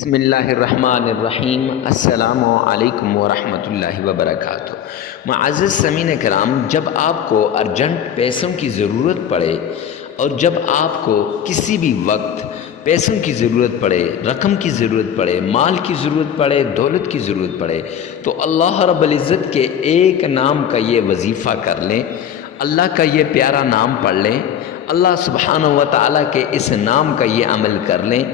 بسم اللہ الرحمن الرحیم۔ السلام علیکم ورحمۃ اللہ وبرکاتہ۔ معزز سامعین کرام، جب آپ کو ارجنٹ پیسوں کی ضرورت پڑے اور جب آپ کو کسی بھی وقت پیسوں کی ضرورت پڑے، رقم کی ضرورت پڑے، مال کی ضرورت پڑے، دولت کی ضرورت پڑے، تو اللہ رب العزت کے ایک نام کا یہ وظیفہ کر لیں، اللہ کا یہ پیارا نام پڑھ لیں، اللہ سبحانہ و تعالیٰ کے اس نام کا یہ عمل کر لیں،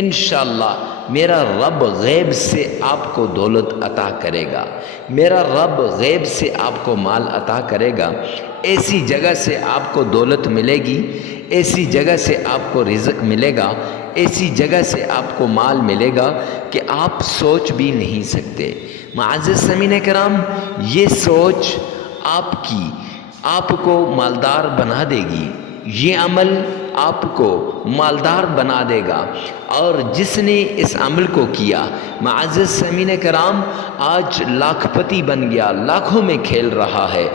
انشاءاللہ میرا رب غیب سے آپ کو دولت عطا کرے گا، میرا رب غیب سے آپ کو مال عطا کرے گا، ایسی جگہ سے آپ کو دولت ملے گی، ایسی جگہ سے آپ کو رزق ملے گا، ایسی جگہ سے آپ کو مال ملے گا کہ آپ سوچ بھی نہیں سکتے۔ معزز سامعین کرام، یہ سوچ آپ کو مالدار بنا دے گی، یہ عمل آپ کو مالدار بنا دے گا، اور جس نے اس عمل کو کیا، معزز سامعین کرام، آج لاکھ پتی بن گیا، لاکھوں میں کھیل رہا ہے،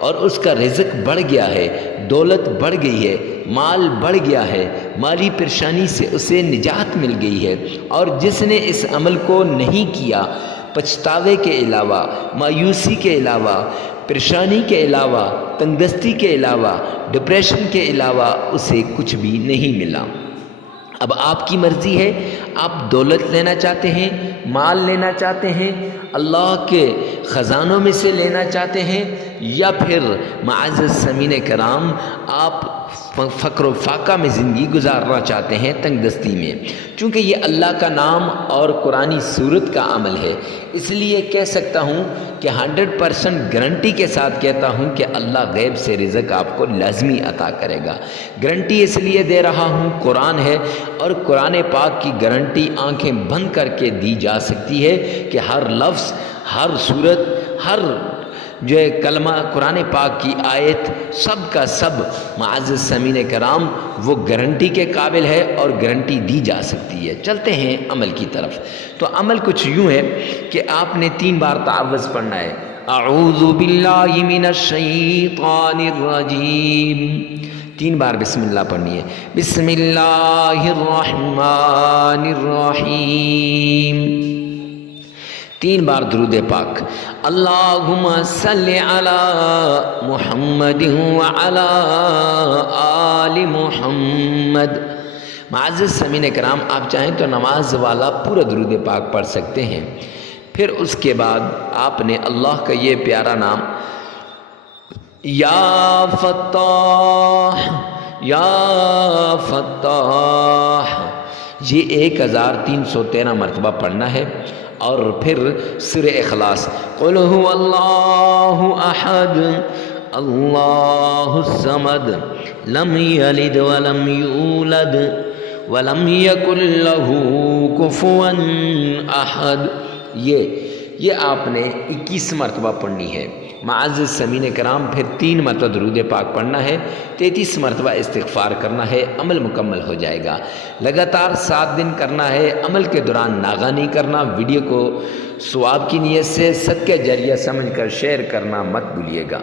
اور اس کا رزق بڑھ گیا ہے، دولت بڑھ گئی ہے، مال بڑھ گیا ہے، مالی پریشانی سے اسے نجات مل گئی ہے۔ اور جس نے اس عمل کو نہیں کیا، پچھتاوے کے علاوہ، مایوسی کے علاوہ، پریشانی کے علاوہ، تنگدستی کے علاوہ، ڈپریشن کے علاوہ اسے کچھ بھی نہیں ملا۔ اب آپ کی مرضی ہے، آپ دولت لینا چاہتے ہیں، مال لینا چاہتے ہیں، اللہ کے خزانوں میں سے لینا چاہتے ہیں، یا پھر معزز سامعین کرام آپ فقر و فاقہ میں زندگی گزارنا چاہتے ہیں، تنگ دستی میں۔ چونکہ یہ اللہ کا نام اور قرآنی سورت کا عمل ہے، اس لیے کہہ سکتا ہوں کہ 100% گارنٹی کے ساتھ کہتا ہوں کہ اللہ غیب سے رزق آپ کو لازمی عطا کرے گا۔ گارنٹی اس لیے دے رہا ہوں، قرآن ہے، اور قرآن پاک کی گارنٹی آنکھیں بند کر کے دی جا سکتی ہے کہ ہر لفظ، ہر صورت، ہر جو کلمہ، قرآن پاک کی آیت، سب کا سب معزز سامعین کرام وہ گارنٹی کے قابل ہے اور گارنٹی دی جا سکتی ہے۔ چلتے ہیں عمل کی طرف۔ تو عمل کچھ یوں ہے کہ آپ نے 3 بار تعوذ پڑھنا ہے، اعوذ باللہ من الشیطان الرجیم، 3 بار بسم اللہ پڑھنی ہے، بسم اللہ الرحمن الرحیم، 3 بار درود پاک، اللہم صلی علی محمد وعلی آل محمد۔ معزز سامعین کرام، آپ چاہیں تو نماز والا پورا درود پاک پڑھ سکتے ہیں، پھر اس کے بعد آپ نے اللہ کا یہ پیارا نام یا فتاح، یا فتاح، یہ 1313 مرتبہ پڑھنا ہے، اور پھر سورہ اخلاص، قل هو اللہ احد اللہ الصمد لم یلد ولم یولد ولم یکن له کفوا احد، یہ آپ نے 21 مرتبہ پڑھنی ہے۔ معزز سامعین کرام، پھر 3 مرتبہ درود پاک پڑھنا ہے، 33 مرتبہ استغفار کرنا ہے، عمل مکمل ہو جائے گا۔ لگاتار 7 دن کرنا ہے، عمل کے دوران ناغہ نہیں کرنا۔ ویڈیو کو ثواب کی نیت سے صدقہ جاریہ سمجھ کر شیئر کرنا مت بھولیے گا۔